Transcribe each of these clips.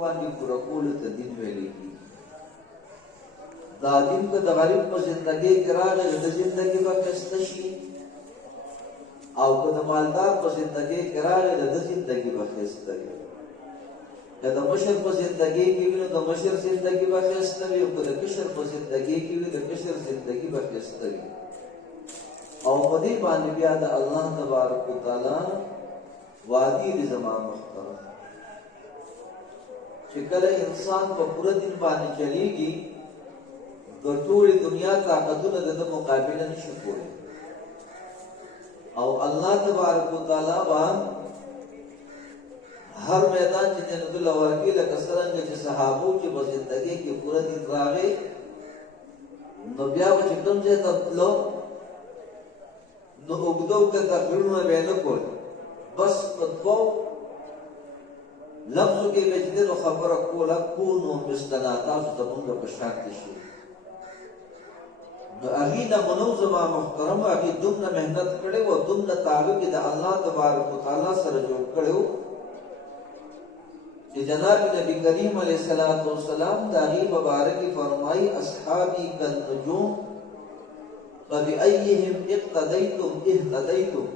باندې پوره کولو ته دین ویلې کېږي. دا دین که د غریب په زندګۍ کې راغی د زندګي به ښایسته شي، او که د مالدار په زندګۍ کې راغی د زندګي به ښایسته وي. که د مشر په زندګۍ کې وي نو د مشر زندګي به ښایسته وي، او که د کشر په زندګۍ کې وي د کشر زندګي به ښایسته وي. او په دې باندې بیا د الله تبارک وتعالی وعدې دي زما محترم چې کله انسان په پوره دین باندې چلیږي د ټولې دنیا طاقتونه د مقابله نشي کولی، او الله تبارک وتعالی به هر میدان چې جنت الله ورکی لکه څرنګه چې صحابو چې په زندګۍ کې پوره دین راغی نو بیا به چې کوم ځای ته تلو نو اوږدو که تقریرونه به یې نه کول، بس په دوو لفظو کې به چې دی نو خبره کوله کونو مثلنا تاسو زمونږ په شان شي. نو هغې نمونو زما محترم هغې دومره محنت کړی و، دومره تعلق یې د الله تبارک وتعالی سره جوړ کړی و چې جناب نبی کریم علیه الصلاۃ والسلام د هغې په باره کې فرمایي اصحابي کالنجوم فبأیهم اقتدیتم اهتدیتم.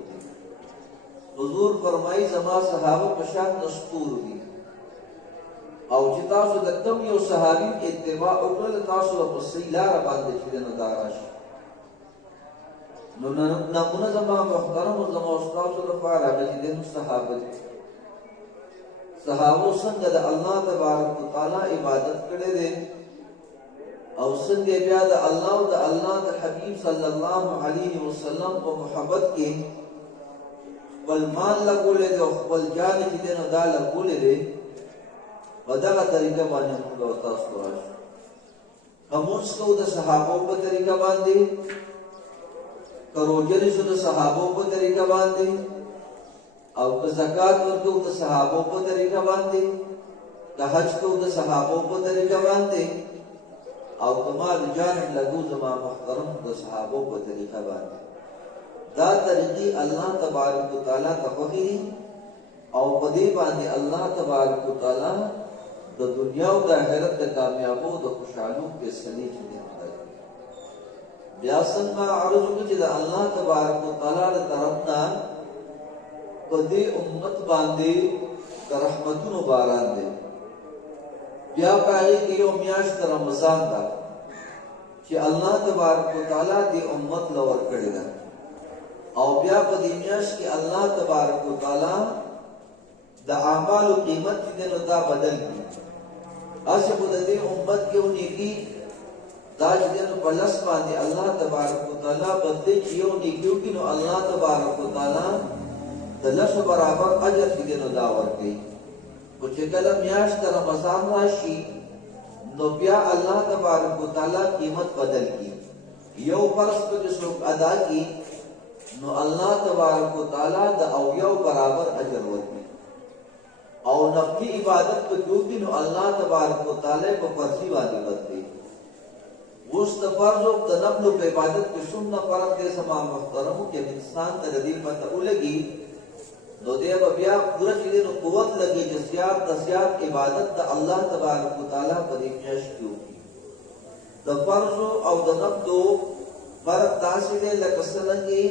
حضور فرمایي زما صحابه په شان د ستورو دي، او چې تاسو د کوم یو صحابي اتباع وکړل تاسو په صحیح لاره باندې چې نو دا راشي. نو نمونه زما محترم زما استادو لپاره هغه چې د صحابه دي. صحابو څنګه د الله تبارک وتعالی عبادت کړې ده، او څنګه بیا د الله او د الله د حبیب صلی الله علیه وسلم په محبت کې خپل مال لګولې ده او خپل جان چې دی نو دا لګولې ده. په دغه طریقه باندې موږ تاسو راشو همونځ کوو د صحابو په طریقه باندې، که روژه نیسو د صحابو په طریقه باندې، او که زکات ورکوو د صحابو په طریقه باندې، که حج کوو د صحابو په طریقه باندې، او که مال جان لګو زما محترم د صحابو په طریقه باندې. دا طریقې الله تبارک وتعالی ته خوښې دي، او په دې باندې الله تبارک وتعالی د دنیا او د آخرت د کامیابو د خوشحالو فیصلې چې دی بیا څنګه عرض وکړو چې د الله تبارک وتعالی د طرف نه په دې امت باندې د رحمتونو باران دی. بیا په هغې کې یو میاشت رمضان ده چې الله تبارک وتعالی دې امت له ورکړې ده، او بیا په دې میاشت کې الله تبارک وتعالی د اعمالو قیمت چې دی نو دا بدل کړي. هسې خو د دې امت کې یو نیکي دا چې دی نو په لس باندې الله تبارک وتعالی بدلوي چې یو نیکي وکړي نو الله تبارک وتعالی د لسو برابر اجر چې دی نو دا ورکوي. خو چې کله میاشت رمضان راشي نو بیا الله تبارک وتعالی قیمت بدل کړي. یو فرض پکې څوک ادا کړي نو الله تبارک وتعالی د اویاو برابر اجر ورکوي، او نفلی عبادت په کوي نو الله تبارک وتعالی په فرضي باندې بدلوي. اوس د فرض او د نفل په عبادت کې څومره فرق دی سما محترمو کې انسان ته د دې پته ولګي نو دی بیا پوره چې نو قوت لګي چې زیات د زیات عبادت د الله تبارک وتعالی په دې میاشت کې وکړي. د فرض او د نفل فرق داسې دی لکه څنګه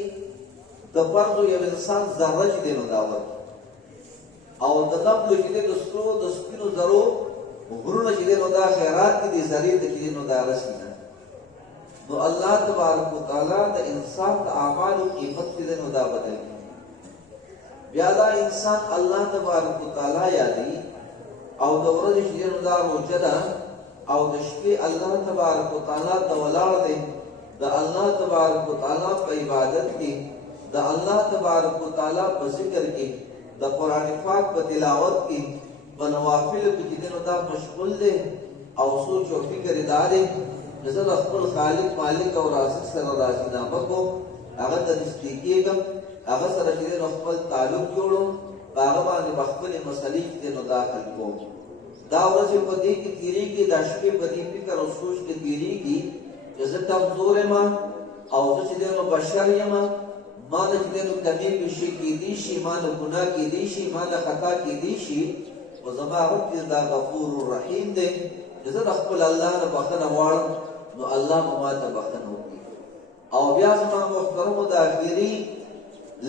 د فرض یو انسان ذره چې دی نو دا ورکړي، او د نفل چې دی د سرو د سپینو زرو غرونه چې دی نو دا خیرات کې دي ذرې ته چې دی نو دا رسي نه. نو الله تبارک وتعالی د انسان د اعمالو قیمت چې دی نو دا بدل کړي. بیا دا انسان الله تبارک وتعالی یادوي، او د ورځې چې دی نو دا روژه ده، او د شپې الله تبارک وتعالی ته ولاړ دی د الله تبارک وتعالی په عبادت کې، د الله تبارک وتعالی په ذکر کې، د قرآن پاک په تلاوت کې، په نوافلو کې چې دی نو دا مشغول دی، او سوچ او فکر دا دی چې زه د خپل خالق مالک او رازق سره راضینامه کوم، هغه ته نږدې کېږم، هغه سره چې دی نو خپل تعلق جوړوم، په هغه باندې به خپلې مسلې چې دی نو دا حل کوم. دا ورځې په دې کې تېرېږي، دا شپې په دې فکر او سوچ کې تېرېږي چې زه کمزور یم، او زه چې دی نو بشر یم، ما نه چې دی نو کمې پېښې کېدی شي، ما نه ګناه کېدی شي، ما نه خطا کېدی شي، خو خو زما رب چې دا غفور الرحیم دی چې زه د خپل الله نه بخښنه غواړم نو الله به ما ته بخښنه وکړي. او بیا زما محترمو د اخري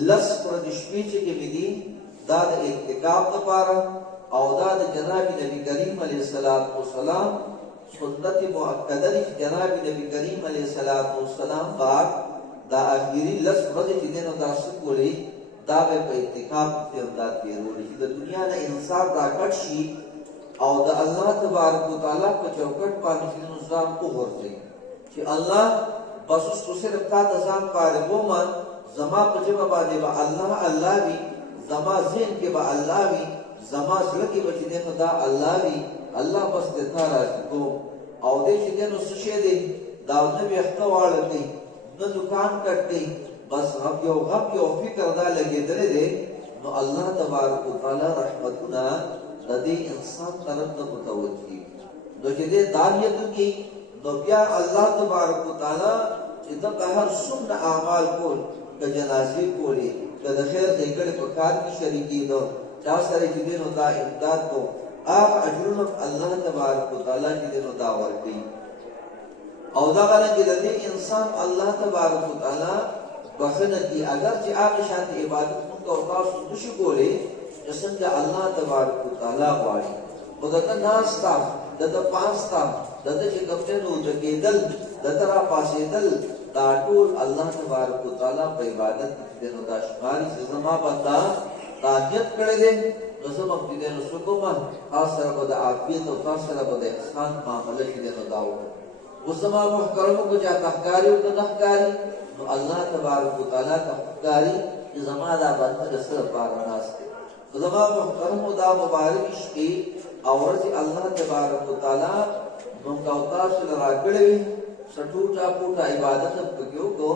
لس ورځې شپې چې کومې دي دا د اعتکاف لپاره او دا د جناب نبی کریم علیه السلام سنت مؤکده دی چې جناب نبی کریم علیه السلام بعد دا اخري لس ورځې چې دی نو دا څه کولی دا به په اعتکاف کې امداد تېرولی چې د دنیا نه انصاف راکټ شي او د الله تبارک وتعالی په چوکټ باندې چې ځان وغورځوي چې الله بس اوس خو صرف تا ته ځان فارغوم زما په ژبه باندې به الله وي زما ذهن کې به الله وي زما زړه کې به چې دی نو دا الله وي الله بس د تا راضي کوم او دی چې دی نو څه شی دی دا نه ویښته واړه کوي نه دکان کټ کوي بس غم یو فکر دا لګېدلی دی نو الله تبارک وتعالی رحمتونه د دې انسان طرف ته متوجه نو چې دی دا نیت وکړي نو بیا الله تبارک وتعالی چې د هر څومره اعمال کول که جنازې کولې که د خیر ځایګړې په کار کې شریکېدو چا سره چې دی نو دا امداد کو هغه اجرونه الله تبارک وتعالی چې دی نو دا ورکوي او دغه رنګې د دې انسان الله تبارک وتعالی بخښنه کوي اگر چې هغه شانې عبادت مونږ او تاسو نشو کولی چې څنګه الله تبارک وتعالی غواړي خو دته ناسته دته پاسته دته چې کوم دی نو جګېدل دته را پاسېدل دا ټول الله تبارک وتعالی په عبادت کې نو دا شماري چې زما بنده دا نیت کړی دی نو زه به دې نو څه کوم خاص سره به د عافیت او تاسو سره به د احسان معامله چې دی نو دا وکړم اوس زما محترمو کو چا تحکاري او تحکاري نو الله تبارک وتعالی تحکاري چې زما دا بنده د سره پاره ناشته زما محترمو دا مبارک شپې او ورځې الله تبارک وتعالی موږ او تاسو راکړې سټوټا پوټا عبادت وکړو کو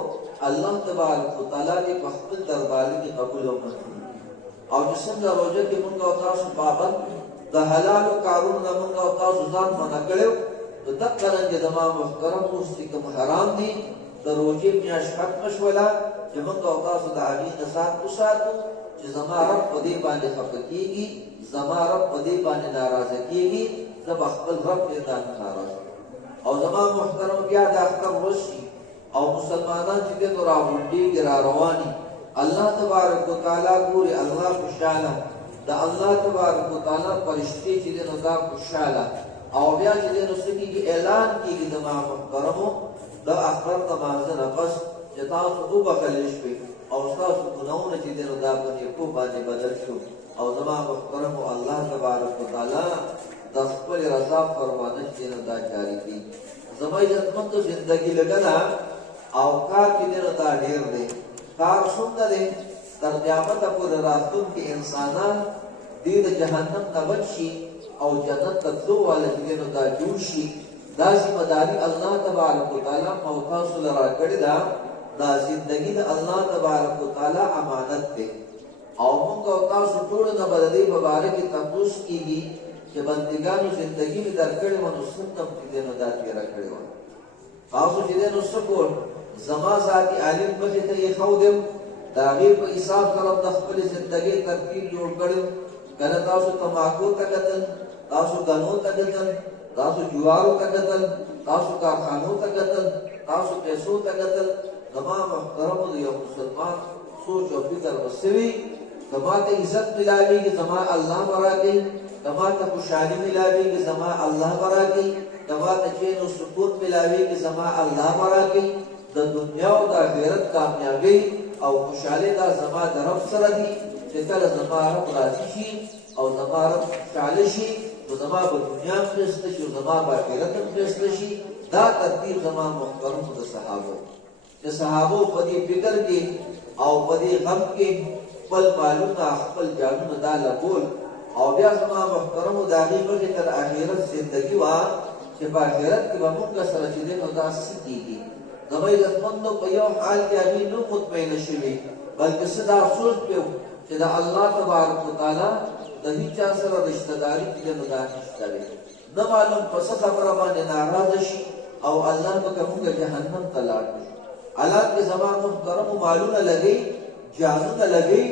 الله تبارک وتعالی دې په خپل دربار کې قبول او منظور او چې څنګه روزه کې موږ او تاسو پابند د حلال کارونو موږ او تاسو ځان منع کړو د دغه رنګ زما محترم اوس چې کوم حرام دي د روزې میاشت ختم شوله چې موږ او تاسو د هغې نه ځان وساتو چې زما رب په دې باندې خفه کېږي زما رب په دې باندې ناراضه کېږي زه به خپل رب دې باندې ناراضه او زما محترم بیا د اختر ورځ شي او مسلمانان چې دې نو راغونډېږي را رواني الله تبارک وتعالی ګوري الله خوشحاله د الله تبارک وتعالی فرشتې چې دې نو دا خوشحاله او بیا چې دې نو څه کېږي اعلان کېږي زما محترمو د اختر نماز نه پس چې تاسو وبخښل شوئ او ستاسو ګناهونه چې دي نو دا په نیکو باندې بدل شو او زما محترمو الله تبارک وتعالی د خپل رضا فرمانه چې نو دا جاری کړي زما عزتمندو زندگی لګلا او کار چې نو دا ډیر دی کار څومره دی تر قیامت پورې راتلونکي انسانان دې د جهنم نه بچ شي او جنت ته تلو والا چې نو دا جوړ شي دا ذمہداري الله تبارک وتعالی او تاسو لپاره کړی دا زندگی د الله تبارک وتعالی امانت ده او موږ او تاسو ټول نه بدلې مبارک تاسو کیږي چې بندګانو زندگی می درکړې ونه سنتم دې نو دا تیر کړې و تاسو چې نو سکول زما ذاتی عالم مخه ته یې خو دې دا غیر په حساب سره د خپل زندگی ترتیب جوړ کړو کله تاسو تماکو ته کتل تاسو غنو ته کتل تاسو جوارو ته کتل تاسو کارخانو ته کتل تاسو پیسو ته کتل زما محترمو د یو مسلمان سوچ او فکر وسوي زما ته عزت ملاويږي زما الله براکي زما ته خوشحالي ملاويږي زما الله براکي زما ته چین او سکون ملاويږي زما الله براکي د دنیا او د آخرت کامیابی او خوشحالي دا زما د رب سره دي چې کله زما رب راضي شي او زما رب خوشحاله شي نو زما په دنیا کې ښه شي زما په آخرت کې ښه شي دا ترتیب زما محترمو د صحابه چې صحابو په دې فکر کې او په دې غم کې خپل مالونه خپل جانونه دا لګول او بیا زما محترمو د هغې مخې تر آخرت زندګي وه چې په آخرت کې به موږ سره چې دی نو دا څه کېږي زما عزتمندو په یو حال کې هغې نه مطمئنه شوې بلکې څه دا افسوس پې چې د الله تبارک وتعالی د هېچ چا سره رشته داري چې دی نو دا نشته دی نه معلوم په څه خبره باندې ناراضه شي او الله به که موږ جهنم ته لاړ شو حالات کې زما محترمو مالونه لګئ جانونه لګئ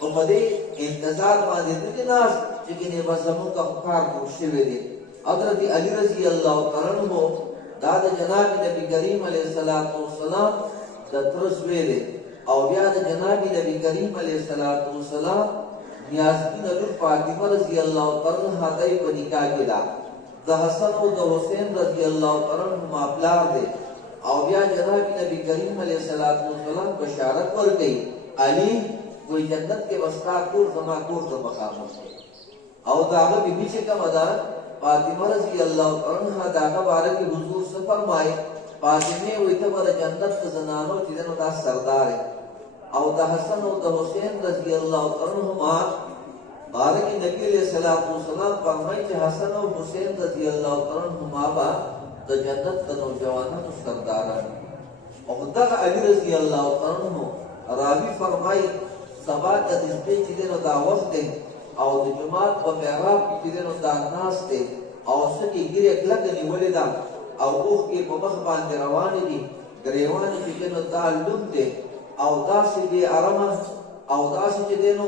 او په دې انتظار باندې نه دي ناست چې کینه بزمو کا کار کو شوی دی حضرت علی رضی الله تعالی عنہ دا د جناب نبی کریم علیه الصلاۃ والسلام د ترسوی دی او بیا د جناب نبی کریم علیه الصلاۃ والسلام نیازبین لور فاطمه رضی الله تعالی عنها دای په نکاح کې دا د حسن او د حسین رضی الله تعالی عنهما پلار دی او بیا جناب نبی کریم علیه الصلاۃ والسلام بشارت ورکړي علی کوئی جنت کې وستا کور زما کور د مقام او داغه بیبي چې کومه ده فاطمه رضی الله عنها داغه باره کې حضور سے فرمایي فاطمه وې ته ور جنت ته زنانو چې نو دا سردار او د حسن او د حسین رضی الله عنهما باره کې نبی علیہ الصلوۃ والسلام فرمایي چې حسن او حسین رضی الله عنهما با د جنت د نوجوانانو سرداران او دغه علی رضی الله عنه راوی فرمایي سبا د دې چې نو دا وخت دی او د جمعات په محراب کې نو دا ناس دی او سکه ګیره کلک نیولې ده او اوخ کې په مخ باندې روان دي غریوان چې نو دا لوم دی او داسې دی آرامه او داسې چې نو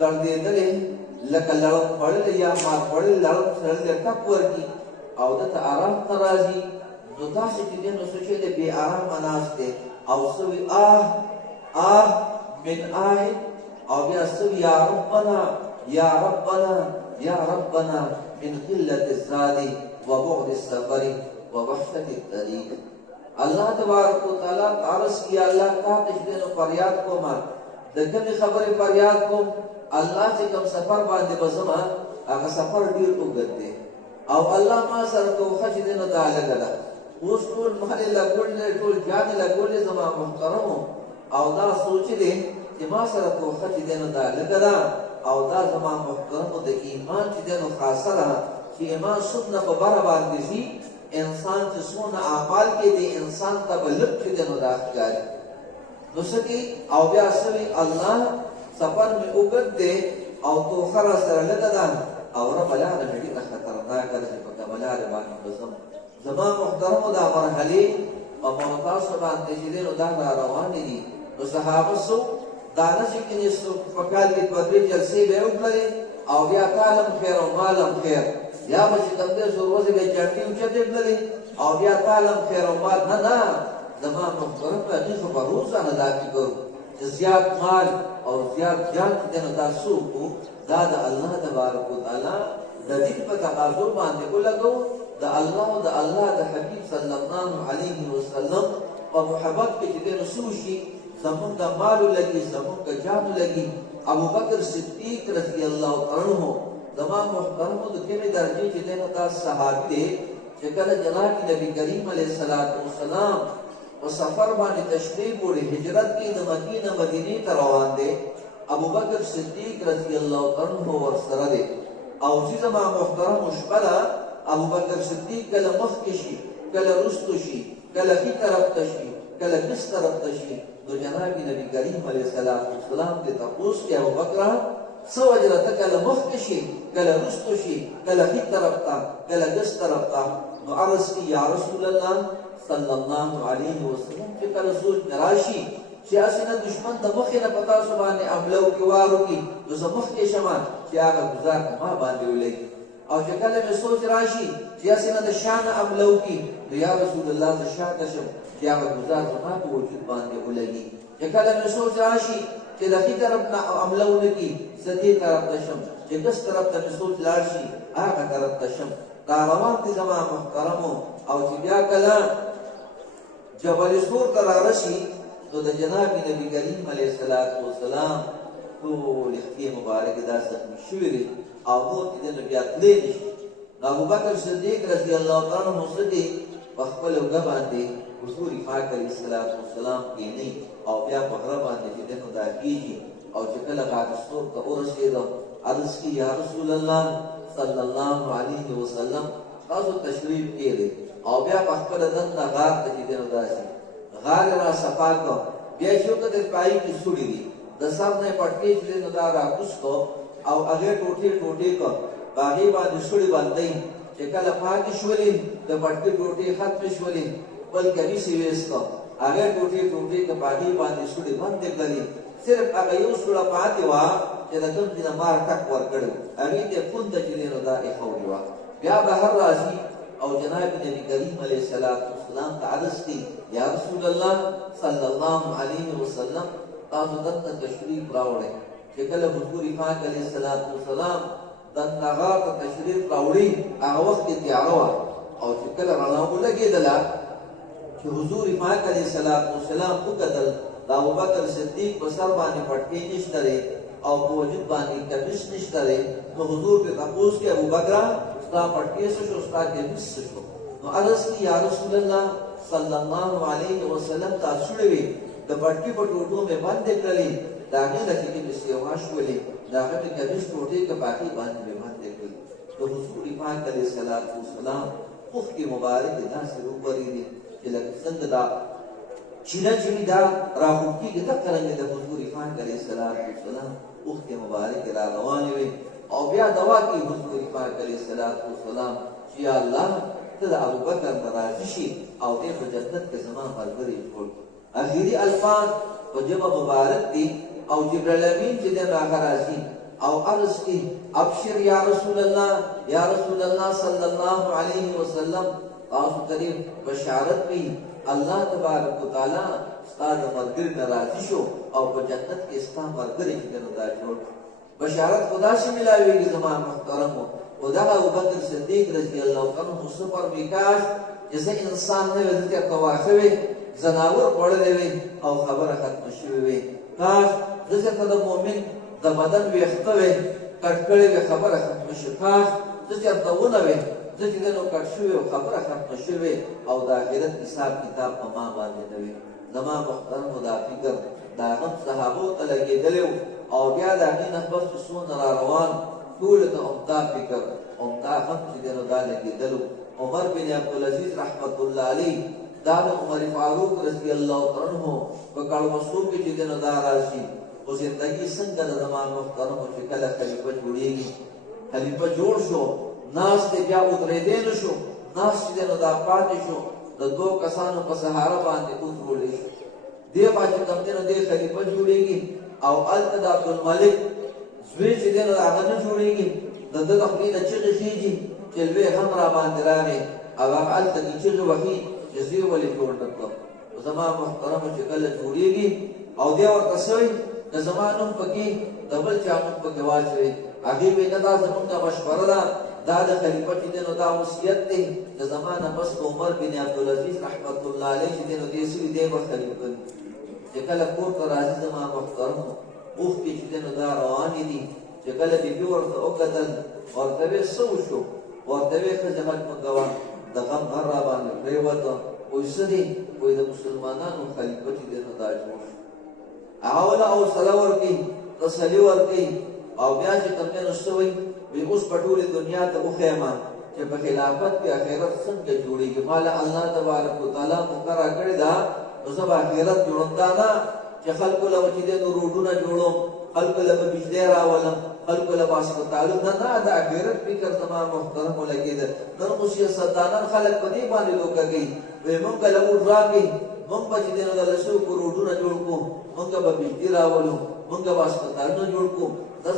دردېدلې لکه لړم پړل یا ما پړل لړم سره د ټک ورکی او د آرام ترازی نو داسې چې نو سوچې دې بے آرام ناس دی او سوي من او بیا سوي یا ربنا یا ربنا یا ربنا من قلة الزاد وبعد السفر ووحشة الطريق اللہ تبارک و تعالی عرض کیا اللہ تا تجدین و فریاد کو ما دکمی خبر فریاد کو اللہ سے کم سفر باندے بزما اگا سفر دیر اگد دے او اللہ ما سر تو خجدین و دا لگلا اس طول محلی لگوڑ لے طول جان لگوڑ لے زمان محترم او دا سوچ دے کہ ما سر تو خجدین و دا لگلا او دا زمان محترم دا ایمان چدین و خاصرہ چی ایمان سبنا ببارا باندے سی انسان چې سونه اعمال کې دي انسان ته بلب کې د نو داخلي نو سکی او بیا سوي الله سفر می وګد دي او تو خر سره لګا او رب العالمین دې خطرناک درجه په کمال باندې بزم زما محترم دا مرحله او ممتاز باندې چې نو دا روان دي نو صحابه سو دانه چې کې سو په کال کې په دې جلسې به وکړي او بیا کالم خیر او مالم خیر یا بچی دمدے سو روزے بے چاٹی اچھتے بللی او بیا تعلم خیر و مال ندا زمان محترم پہ اقیق و بروزہ ندا کی کرو زیاد مال اور زیاد جان کی دن دا سو کو دا اللہ تبارک و تعالی دا دن پہ تقاضر باندے کو لگو دا اللہ دا حبیب صلی اللہ علیہ وسلم و محبت کے جدن سوشی زمان دا مالو لگی زمان کا جانو لگی ابو بکر صدیق رضی اللہ عنہ زمان محترم د کمی درجه چې دغه تاسو صحابي دي چې کله جناب نبی کریم علیه الصلاۃ والسلام او سفر باندې تشریف وړي هجرت کې د مدینه مدینه ته روان دي ابو بکر صدیق رضی الله عنه ورسره دي او چې زمان محترم مشبله ابو بکر صدیق کله مخ کې شي کله رستو شي کله کی طرف ته شي کله کس طرف ته شي نو جناب نبی کریم علیه الصلاۃ والسلام دې تاسو کې ابو بکر سو اجرته کله مخ شي کله رستو شي کله هی طرف تا کله دس طرف تا نو عرض کی یا رسول الله صلی الله علیه وسلم چې کله سوچ نراشي چې اسنه دشمن د مخ نه پتا سبحانه عملو کې وارو کې نو زمخ کې شمال چې هغه گزار ما باندې ولګي او چې کله مې سوچ راشي چې اسنه د شان عملو کې یا رسول الله د شان شم چې هغه گزار ما په وجود باندې ولګي چې کله مې سوچ راشي چې د هی طرف نه عملو کې سدي طرف تشم چې کس طرف ته سوچ لاشي هغه طرف تشم دا روان دي زما محترم او چې بیا کله جبل سور تر راشي نو د جناب نبی کریم علیه الصلاۃ والسلام ټول اختیار مبارک دا زخمی شوی دی او موت دې نبی اتلې نشي ابو بکر صدیق رضی الله تعالی عنہ صدیق خپل وګ باندې حضور پاک علیه الصلاۃ والسلام کې نه او بیا په غره باندې دې نو دا کیږي او چې کله غاټ سور ته ورسېدو عرض کی یا رسول الله صلی الله علیه وسلم تاسو تشریف کړئ او بیا په خپل دنده غار ته دې نو داسي غار را صفا کو بیا چې کده پای کې سوري دي د سر نه پټکی چې نو دا راکوس کو او هغه ټوټي ټوټي کو باغی باندې سوري باندې چې کله پاکي شولې د پټکی ټوټي ختم شولې بل کبي سی وېس کو هغه ټوټي ټوټي کو باغی باندې سوري باندې کړی صرف هغه یو سورا پاتې وا چې د کوم دینه مار ټک ورکړو هغه ته پوند چې نو دا ایخوري وا بیا بهر راځي او جناب نبی کریم علیه الصلاۃ والسلام تعرض کی یا رسول الله صلی الله علیه وسلم تاسو دغه تشریف راوړئ چې کله حضور پاک علیه الصلاۃ والسلام دغه تشریف راوړي هغه وخت تیار و او چې کله رڼا ولګېدله چې حضور پاک علیه الصلاۃ والسلام وکتل دا ابوبکر صدیق په سر باندې پټکی نشته او په وجود باندې کمیس نشته نو حضور په تاسو کې ابوبکر ستا پټکی شو ستا کمیس شو نو عرض کی یا رسول الله صلی الله علیه وسلم تاسو لوي د پټکی په ټوټو مې باندې کړلې دا نه چې کې مې واش ولې دا هغه کمیس ټوټې کې باقي باندې مې باندې کړلې نو حضور پاک علیه الصلاۃ والسلام خو کې مبارک داسې وګورې دي چې لکه څنګه دا چینا چوی دا راخوکی که تک کرنگی دا حضور پاک علیہ السلام اخت مبارک را روانی وی او بیا دوا کی حضور پاک علیہ السلام چی اللہ تدا ابو بکر نرازشی او دے په جنت کے زمان ملگری چھوڑ اخیری الفاظ و جمع مبارک دی او جبرائیل امین چی دن آخر آزی او عرض کی ابشر یا رسول اللہ صلی اللہ علیہ وسلم تاسو قریب بشارت بھی اللہ تبارک و تعالی ستاد مرګر ناراضي شو او په جنت کې ستا مرګر کې دا جوړ بشارت خدا سے ملاويږي زمان محترم خدا ابوبکر صدیق رضی اللہ عنہ سپر وکاش جیسے انسان نے وځي تواخوي زناور پړلې وي او خبره ختم شوه وي کاش دغه د مؤمن د بدن ویخته وي کټکړې خبره ختم شوه کاش دغه دونه وي ځکه نو کټ شوی او خبره ختم شوی او د آخرت حساب کتاب په ما باندې نه وي زما محترم دا فکر دا غم صحابو ته لګېدلی او بیا د هغې نه بس چې څونه را روان ټولو ته همدا فکر همدا غم چې دی نو دا لګېدلو عمر بن عبدالعزیز رحمت الله علیه دا د عمر فاروق رضی الله عنه په کړمستو کې چې دی نو دا راشي خو زندګي څنګه د زما محترم چې کله خلیفه جوړېږي خلیفه جوړ شو ناس ته بیا ودرېدې نه شو ناس چې نو دا پاتې شو د دوه کسانو په سهارا باندې ودرولې شو دی باندې تمنه دې خلیفہ جوړېږي او الته د عبدالملک زوی چې نو هغه نه جوړېږي د خپل د چغې خيږي چې لوی هم را باندې راغی او هغه الته د چغې وحي چې زوی ولې جوړ نکړ زما محترم چې کله جوړېږي او دی ورته سوی د زمانو پکې دبل چا پکې واچوي هغه به نه دا زمونږه مشوره ده دا د خلیفہ چې نو دا وصیت دی د زمانه بس عمر بن عبدالعزیز رحمت الله علیه چې نو دې سوي دی په خلیفہ چې کله کور ته راځي زما محترم اوخ کې چې نو دا روان دي چې کله دې ورته او قتل ورته سو شو ورته خدمت مګوا د غم غر باندې پریوته وسدي وې د مسلمانانو خلیفہ چې نو دا جوړ اوله او صلوات ورکی تسلی ورکی او بیا چې تمه نشوي وی اوس پټولې دنیا ته وخېما چې په خلافت کې آخرت څنګه جوړيږي مال الله تبارک وتعالى مقرر کړی دا نو سبا آخرت جوړندا نه چې خلکو له وچې د روډونه جوړو خلکو له بجلی راولم خلکو له هسپتالو نه د آخرت فکر تمام محترم لګید نن خو سیاستدانان خلک په دې باندې لوکږي وی مونږ له ورځي مونږ به دې نه له شو روډونه جوړ کو مونږ به بجلی راولو مونږ به هسپتالونه جوړ کو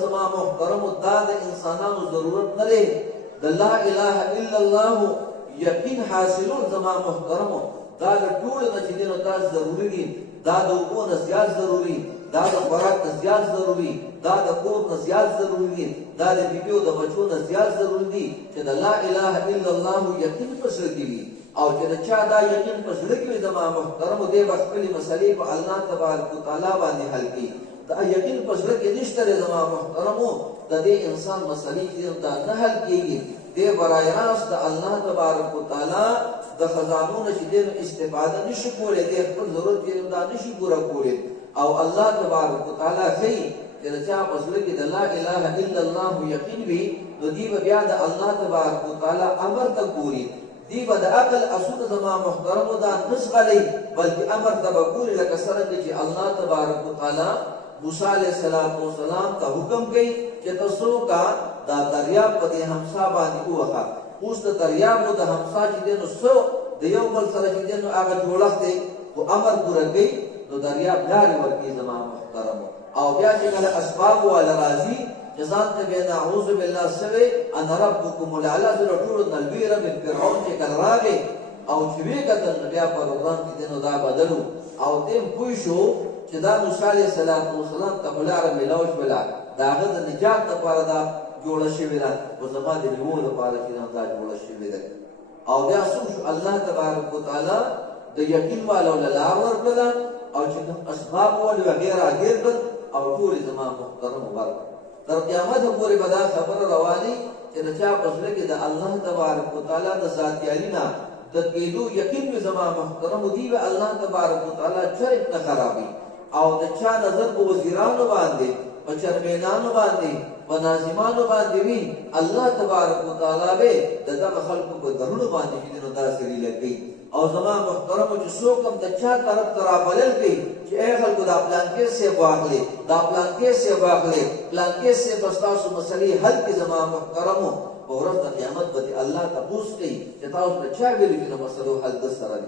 زما محترم دا د انسانانو ضرورت نه لري د لا اله الا الله یقین حاصلون زما محترم دا د ټول نه چې دینو دا ضروری دي دا د اوبو نه زیات ضروری دا د خوراک نه زیات ضروری دا د کور نه زیات ضروری دي دا د بیبیو د بچو نه زیات ضروری دي چې د لا اله الا الله یقین پسړ کیږي او چې چا دا یقین پسړ کیږي زما محترم دې خپل مسلې په الله تبارک وتعالى باندې حل کړي دا یقین پسړ کې نشته زما محترمو د دې انسان مسلې چې دا نه حل کیږي دې برای راست د الله تبارک وتعالى د خزانو نشي دې استفاده نشي کولای دې خپل ضرورت دې دا نشي پورا کولای او الله تبارک وتعالى خي چې چا پسړ کې د لا اله الا الله یقین وي نو دې بیا د الله تبارک وتعالى امر ته پوری دی با دا عقل اصول زما محترم دا نسخه لی بلکہ امر تبکوری لکا سرنگ چی اللہ تبارک و تعالی موسیٰ علیہ السلام تا حکم کئی چی تسو کا دا دریاب پا دی ہمسا بانی اوخا اس دا دریاب دا ہمسا چی دینو سو دیو بل سر چی دینو آگا جوڑک دی و امر پورا گئی نو دریاب لاری ورکی زما محترم او بیا چې کله اسباب ولا راځي جزان ته بیا نعوذ بالله سوي ان ربكم الاعلى ذل نلوي رب فرعون چې کله راغی او چې وی کتل بیا پروګرام کې دنو دا بدلو او دې پوه شو چې دا موسی عليه السلام ته بلار ملوش بلا داغه د نجات لپاره دا جوړ شوی دا او زما د نیو لپاره چې دا جوړ شوی دا او بیا شو الله تبارک وتعالى د یقین والو لار ورکړه او چې اسباب ول وغیرہ غیر او ټول زما محترم ورک تر قیامت پورې بدا خبر رواني چې رچا پسله کې د الله تبارک وتعالى د ذات علینا د کېدو یقین به زما محترم دی و الله تبارک وتعالى چرې نه خرابي او د چا نظر په وزیرانو باندې په چرمنانو باندې په ناظمانو باندې وی الله تبارک وتعالى به دغه خلکو په درونو باندې چې نو داسري لګي او زما محترم چې څوک د چا طرف ترا بلل کی چې اے خلکو دا پلان کې سي واخلې دا پلان کې سي واخلې پلان کې سي بستاسو مسلې حل کې زما محترم او ورځ قیامت به الله تاسو کوي چې تاسو په چا ویل چې مسلو حل د سره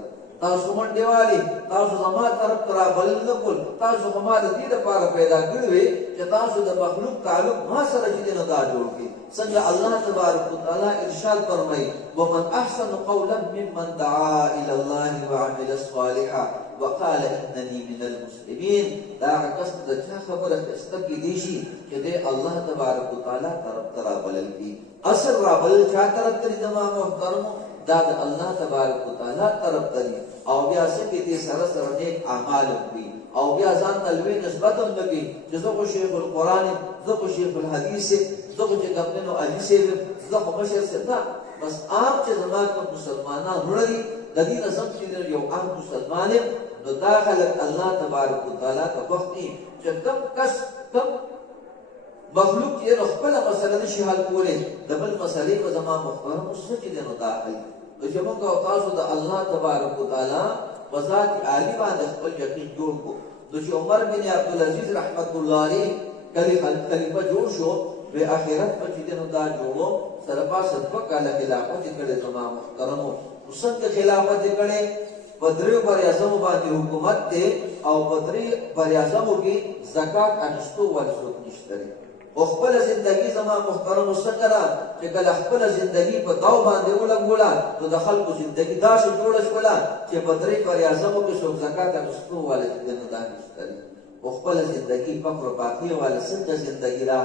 تاسو مونږ دیوالي تاسو زما طرف ترا بلل نه کول تاسو ما د دې لپاره پیدا کړی چې تاسو د مخلوق تعلق ما سره چې نه دا جوړ کی څنګه الله تبارک وتعالى ارشاد فرمایي ومن احسن قولا ممن دعا الى الله وعمل صالحا وقال انني من المسلمين دا کس د چا خبره استکی دي شي چې د الله تبارک وتعالى طرف ترا بلل کی اصل را بل چا طرف ترې زما محترم دا د الله تبارک وتعالى طرف ترې او بیا څنګه دې سره سره نیک اعمال وکړي او بیا ځان تلوي نسبت هم لګي چې زه شیخ القرآن زه شیخ الحدیث زه چې کپنو علي سي زه مشر سي دا بس عام چې زما کو مسلمانان وړي د دې نسب چې یو عام مسلمان نو داخله الله تبارک وتعالى ته وختي چې کم کس کم مخلوق چې خپل مسله نشي حل کولای د بل مسلې په زما محترم سچ دي نو داخل چې موږ تاسو د الله تبارک وتعالى وذات عالی باندې خپل یقین جوړ کو د عمر بن عبد العزيز رحمت الله علیه خلیفہ جوړ شو به اخرت په چې دنو دا جوړو سره په صدقه کاله خلافت کړي زما محترم وسنګ خلافت کړي بدریو پر اعظم باندې حکومت ته او بدری پر اعظم کې زکات اخیستو ورسوت نشته او خپل ژوندۍ زما محترم وسکرا چې کله خپل ژوندۍ په داو باندې ولګولا نو د خلکو ژوندۍ داسې جوړ شولا چې بدری پر اعظم کې څو زکات اخیستو ولې نه ده نشته او خپل ژوندۍ په پر باقي ولې څنګه ژوندۍ را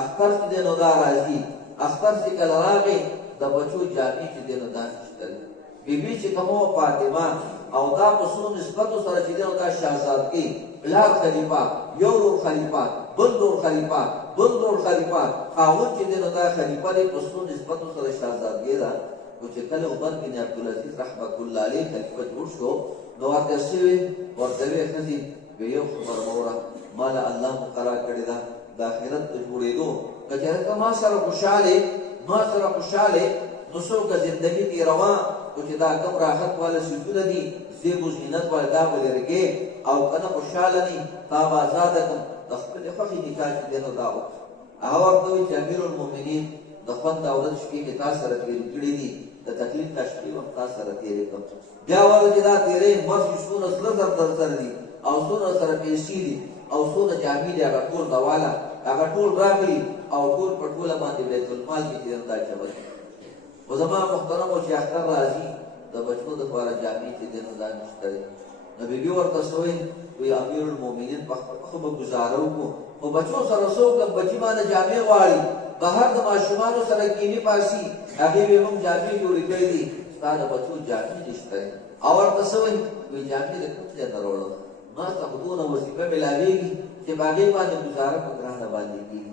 اختر دې نو دا راځي اختر چې کله راغی د بچو جامې چې دې نو دا نشته بیبي چې کومه فاطمه او دا قصو نسبت سره چې دا شاهزادګي بلار خلیفہ یورو خلیفہ بندور خلیفہ خاون چې دا خلیفہ دې قصو نسبت سره شاهزادګي را او چې کله عمر بن عبد العزيز رحمت الله علیه خلیفہ جوړ شو نو ورته شوی ورته خدي یو خبر مورا مال الله مقرر کړی دا د آخرت جوړېدو کله ما سره خوشاله نو څوک زندگی دی روان او چې دا کم راحت والا سجود دي زیب و زینت والا دا ولرګي او کنه خوشاله دي تا آزاد کم د خپل خوښي نکاح دې نو دا او ورته چې امیر المؤمنین د خپل دولت شپې کې تاسو سره کړی دي د تکلیف تشکیل او تاسو سره تیرې کوم بیا ورته دا تیرې مرشدونه سره در دي او سره سره پیسې دي او سره جامې دي هغه ټول دواله هغه ټول راغلي او ټول پټوله باندې بیت المال کې دا چوي و زما محترم چې اختر راځي د بچو د لپاره جامې چې دنه دا نشته نبی بي ورته سوې وي امیر المؤمنین په خو گزارو کو او بچو سره سو د بچی باندې جامې واړي بهر د ماشومانو سره کینی پاسي هغه به موږ جامې جوړې کړې دي ستاسو بچو جامې نشته او ورته سوې وي جامې د کوم ځای درولو ما ته خودونه وظیفه ملاويږي چې باغې باندې گزاره په ګرانه باندې کیږي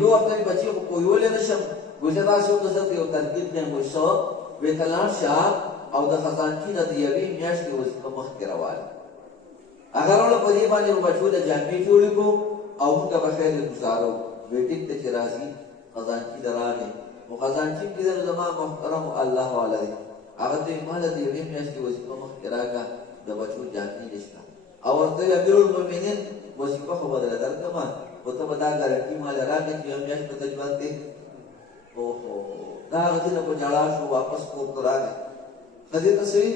بي ورته بچي کو یو نشم وجه تاسو د څه یو ترکیب نه وشو وکلان شاه او د خزانچی د یوې میاشتې وظیفه مخکې راواله اگر له په دې باندې بچو د جامې جوړې کو او موږ به خیر گزارو ویټیک ته چې راځي خزانچی درانه او خزانچی دې زما محترم الله والي هغه ته مال د یوې میاشتې وظیفه مخکې راکا د بچو جامې نشته او ورته امیر المؤمنین وظیفه خو بدل درکما وته به دا ګارانټي مال راکې چې یو میاشت په تجربه دې اوه دا غته په جړا شو واپس کو کراږي خدای ته سوي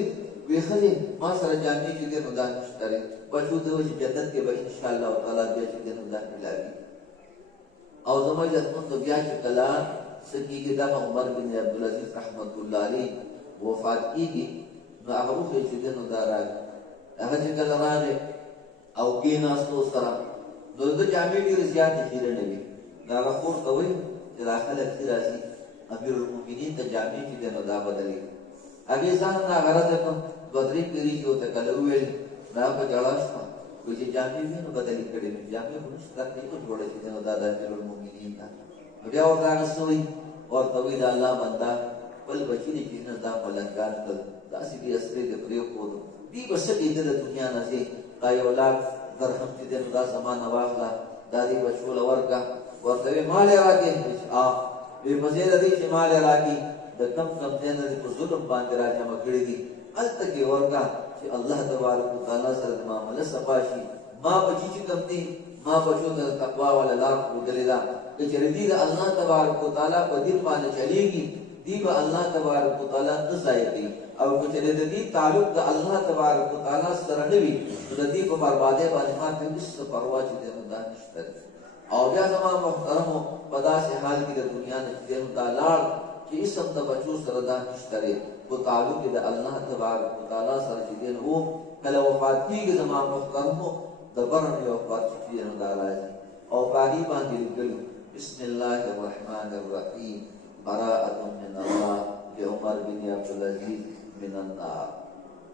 وی خلی ما سره جامې چې دې نو دا نشته دی بچو ته وایي چې جنت کې به انشاءالله تعالی بیا چې دې نو دا ملاوي او زما جتمند بیا چې کله څه کېږي دغه عمر بن عبدالعزیز رحمت الله علیه وفات کېږي نو هغه وښیي چې دې نو دا راغی هغه چې کله راغی او کېناستو سره نو د جامې ډېرې زیاتې خیرنې وي نو هغه خور ته وایي چې دا خلک چې راځي امیر المؤمنین ته جامې چې دې نو دا بدلې هغې ځان نه غرض کړ دوه درې پېرې چې ورته کله وویل دا په ژړا شوه وایي چې جامې وي نو بدلې کړې وي جامې خو نشته دا کیسه جوړه چې دی نو دا د امیر المؤمنین ده نو بیا ورته هغه څه وایي ورته وایي د الله بنده خپل بچي دي چې نه دا ملنګان کړل داسې دې اسرې دې پرېښودو دوی به څه کېده د دنیا نه ځې دا یو لاک درهم چې دی نو دا زمانه واخله دا دې بچو له ورکړه ورته وایي مال یې راکړې وی په ځای د دې چې مال یې راکړي د کم ځای نه دې په ظلم باندې راجمع کړي دي هلته کې ورکړه چې الله تبارک وتعالی سره د معامله صفا شي ما بچي چې کوم دي ما بچو ته تقوا والا لار ښودلې ده که چېرې دوی د الله تبارک وتعالی په دین باندې چلېږي دی به الله تبارک وتعالی نه ضایع کوي او که چېرې د دې تعلق د الله تبارک وتعالی سره نه وي نو د دې په بربادۍ باندې ما ته هېڅ پروا چې دی نو دا نشته او بیا زما محترمو په داسې حال کې د دنیا نه چې دی نو دا لاړ چې اسم د بچو سره دا نشته دی په تعلق د الله تبارک وتعالی سره چې دی نو کله وفات کېږي زما محترمو د بره نه یو پات چې دی نو دا راځي او په هغې باندې لیکلي بسم الله الرحمن الرحیم براءة من الله لعمر بن عبدالعزیز من النار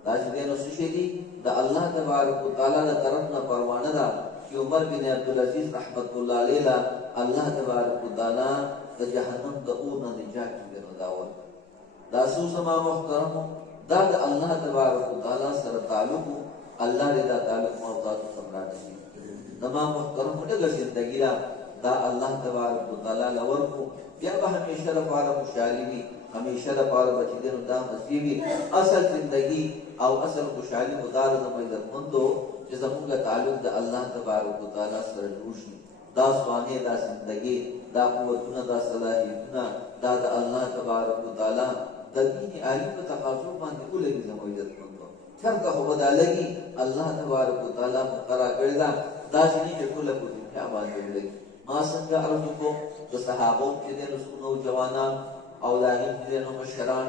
دا چې دی نو څه شی دي د الله تبارک وتعالی د طرف نه پروانه ده چې عمر بن عبدالعزیز رحمت الله علیه له الله تبارک وتعالی د جهنم د اور نه نجات دی نو دا ور دا څو زما محترمو دا د الله تبارک وتعالی سره تعلق الله دې دا تعلق مو تاسو سره راځي زما محترمو دغه ژوندګی دا الله تبارک وتعالی لور کو بیا به همیشه لپاره خوشحالي وي همیشه لپاره بچی دی نو دا مصیبي اصل زندگی او اصل خوشحالي مو دا زموږ عزتمندو چې زموږ تعلق د الله تبارک وتعالی سره جوړ شي دا سوانه دا زندگی دا قوتونه دا صلاحیتونه دا د الله تبارک وتعالی د دین عالي په تقاضو باندې ولګي زموږ عزتمندو چرته خو به دا لګي الله تبارک وتعالی مقرر کړی دا چې ټول په دنیا باندې ولګي ما څنګه عرض کوم د صحابو چې د رسولو جوانان او د هغې چې د مشران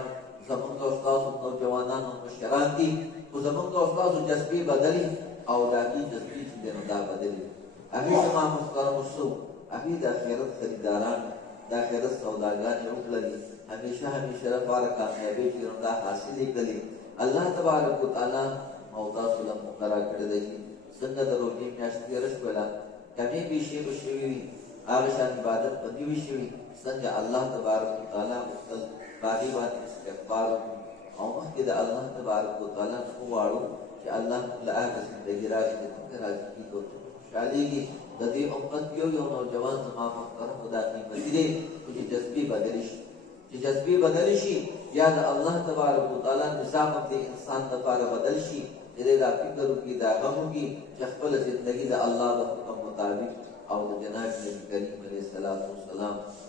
زموږ د استادو نوجوانان او مشران دي خو زموږ د استادو جذبې بدلي او د هغې جذبې چې دی نو دا بدلي هغې زما محترمو څو هغې د آخرت خریداران د آخرت سوداګانې وکړلې همیشه لپاره کامیابۍ چې نو دا حاصلې کړلې الله تبارک وتعالی او تاسو له مقرر کړی دی څنګه د روژې میاشت تېره شوله کمې پیشې به شوي وي هغه شان عبادت به دې وشوي څنګه الله تبارک وتعالی غوښتل په هغې باندې استغفار وکړو او مخکې د الله تبارک وتعالی نه وغواړو چې الله له هغه زندګي راکړي چې څنګه راضي کېږي او خوشحالېږي د دې امت یو نوجوان زما محترمو دا قیمتي دی چې جذبې بدلې شي چې جذبې بدلې شي یا د الله تبارک وتعالی نظام د انسان لپاره بدل شي چې دی دا فکر وکړي دا غم وکړي چې خپله زندګي د الله د حکم مطابق او د جناب نبي کریم علیه السلام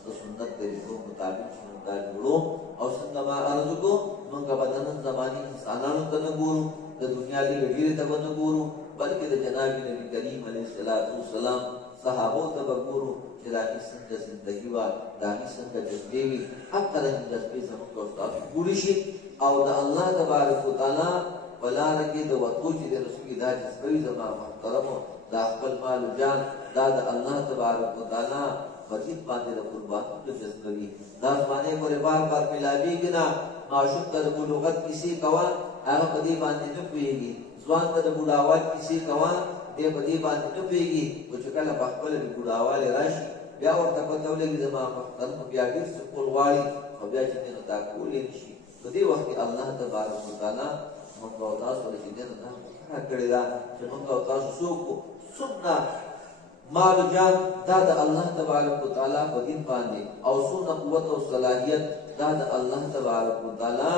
د سنت طریقو مطابق چې موږ دا جوړو او څنګه ما عرض وکړو موږ به د نن زماني انسانانو ته نه ګورو د دنیا ډېرې ډېرې ته به نه ګورو بلکې د جناب نبي کریم علیه السلام صحابو ته به ګورو چې د هغې څنګه زندګي وه د هغې څنګه جذبې وي حتی د جذبې زموږ او ستاسو پورې شي او د الله تبارک وتعالی په لاره کې د وتو چې د رسول دا جذبه وي زما محترمو دا خپل مال و جان دا د الله تبارک وتعالی په دین باندې د قربانونو جذبه وي دا زمانې پورې بار بار ملاوېږي نه معشوق ته د بلوغت کیسې کوه هغه په دې باندې نه پوهېږي ځوان ته د بوډاوالي کیسې کوه دی په دې باندې نه پوهېږي خو چې کله په خپله د بوډاوالي راشي بیا ورته پته ولګي زما محترمو بیا ډېر څه کول غواړي او بیا چې دی نو دا کولی نه شي په دې وخت کې الله تبارک وتعالی موږ او تاسو له چې دی نو دا مقرره کړې ده چې موږ او تاسو څوک څومره مال جان دا د الله تبارک وتعالی په دین باندې او څومره قوت او صلاحیت دا د الله تبارک وتعالی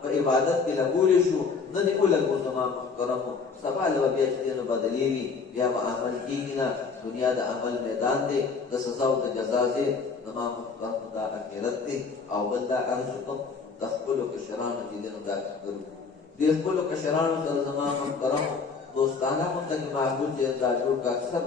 په عبادت کې لګولې شو نن یې ولګو زما محترمو سبا له بیا چې دی نو بدلېږي بیا به عمل کېږي نه دنیا د عمل میدان دی د سزا او د جزا دی زما محترمو دا آخرت دی او بل دا عرض کوم د خپلو کشرانو چې دی نو دا فکر د خپلو کشرانو سره زما محترم دوستانه غونډه کې معقول چې دا جوړ کا اکثر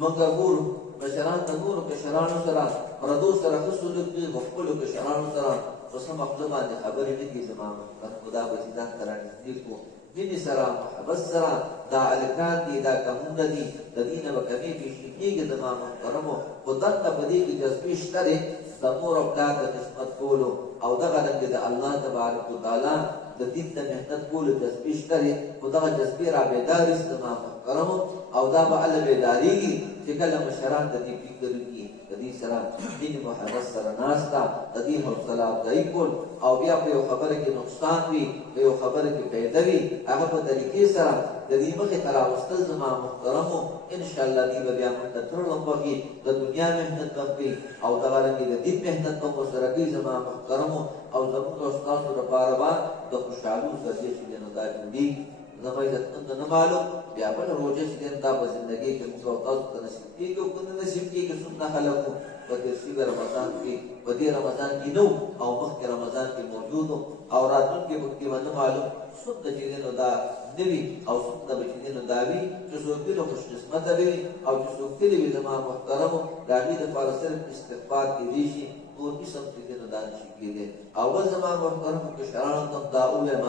موږ ګورو کشران د نورو کشرانو سره پردو سره ښه سلوک کوي خو خپلو کشرانو سره په سمه خوله باندې خبرې نه کوي زما محترم خدا به چې ځان ته رانږدې کړو مینې سره محبت سره دا هلکان دي دا کمونه دي د دې نه به کمې پیشې کېږي زما محترمو خو دلته په دې کې جذبې شته دی د مور او پلار د خدمت کولو او دغه رنګې د الله تبارک وتعالی د دین د محنت کولو جذبې شته دی خو دغه جذبې را بیداري زما محترمو او دا به هله بیدارېږي چې کله مشران د دې فکر وکړي د دې سره دین محبت سره ناسته د دې حوصله افزایي کول او بیا په یو خبره کې نقصان وي په یو خبره کې فایده وي هغه په طریقې سره د دې مخې ته راوستل زما محترمو انشاءالله دې به بیا موږ ته ترل هم وکړي د دنیا محنت به کوي او دغه رنګې د دین محنت به ورسره کوي زما محترمو او زموږ او ستاسو لپاره به د خوشحالو ذریعه چې دی نو دا جوړېږي زما عزتمند نه معلوم بیا بله روژه چې دی دا په زندګۍ کې موږ او تاسو ته نصیب کېږي او که نه نصیب کېږي څومره خلک وو په تېر شوي رمضان کې په دې رمضان کې نه او مخکې رمضان کې موجود او راتلونکي وخت کې به نه معلوم څومره چې دی نو دا نه وي او څومره به چې دی نو دا وي چې څوک دې نو خوشقسمته به وي او چې څوک تللی وي زما محترمو د هغې دپاره صرف استغفار کېدی شي نور قسم چې دی نو دا نشي کېدی اول زما محترمو کشرانو ته دا ووایم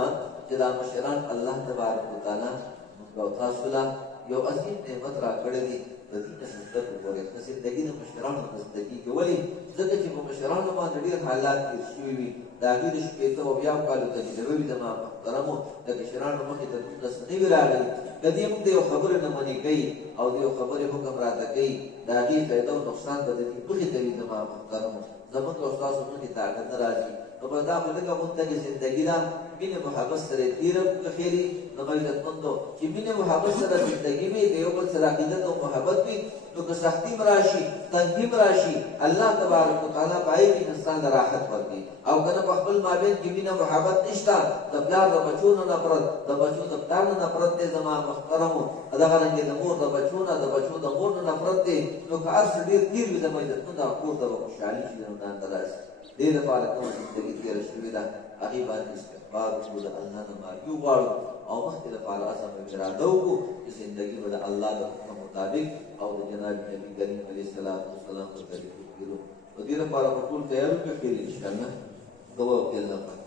چې دا مشران الله تبارک وتعالی موږ او تاسو له یو عظیم نعمت راکړی دی د دې نه زده وګورئ د زندګي د مشرانو په زندګي کې ولې ځکه چې په مشرانو باندې ډېر حالات تېر شوي وي د هغې د شپېته او اویاو کالو تجربه وي زما محترمو د کشرانو مخې ته دونه څه نه وي راغلي د دې موږ د یو خبرې نه منې کوي او د یو خبرې حکم راته کوي د هغې فایده او نقصان به د دې مخې ته وي زما محترمو زموږ او ستاسو مخې ته هغه نه راځي نو به دا خو لږه غونډه کې زندګي ده مینې محبت سره یې تېره کړه خیري نو به عزتمندو چې مینې محبت سره زندګي وي د یو بل سره عقیدت او محبت وي نو که سختي م راشي تنګي م راشي الله تبارک وتعالی په هغې کې انسان ته راحت ورکړي او که نه په خپل مابین کې مینه محبت نشته د پلار د بچو نه نفرت د بچو د پلار نه نفرت دی زما محترمو دغه رنګې د مور د بچو نه د بچو د مور نه نفرت دی نو که هر څه ډېر تېر وي زما عزتمند هغه کور ته به خوشحالي شي نو ځان ته راشي دې لپاره کومه زندګي تېره شوې ده هغې باندې استغفار وکړو د الله نه معافي وغواړو او مخکې لپاره عزم او اراده وکړو چې زندګي به د الله د حکم مطابق او د جناب نبي کریم علیه السلام په طریقو تېرو په دې لپاره به ټول تیار وکړو خیر انشاءالله دعا وکړي الله پاک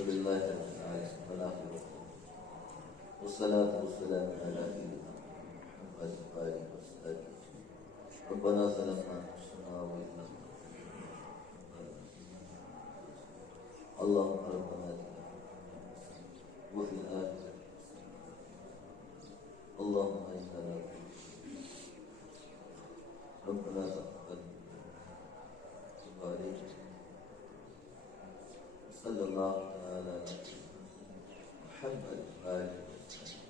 الحمدلله رب العالمین والصلاة والسلام على سيدنا محمد وآله وصحبه ربنا ظلمنا أنفسنا وإن لم اللهم ربنا وفي الآخرة اللهم إنا ربنا تقبل عليك صلى الله تعالى على محمد وآله وسلم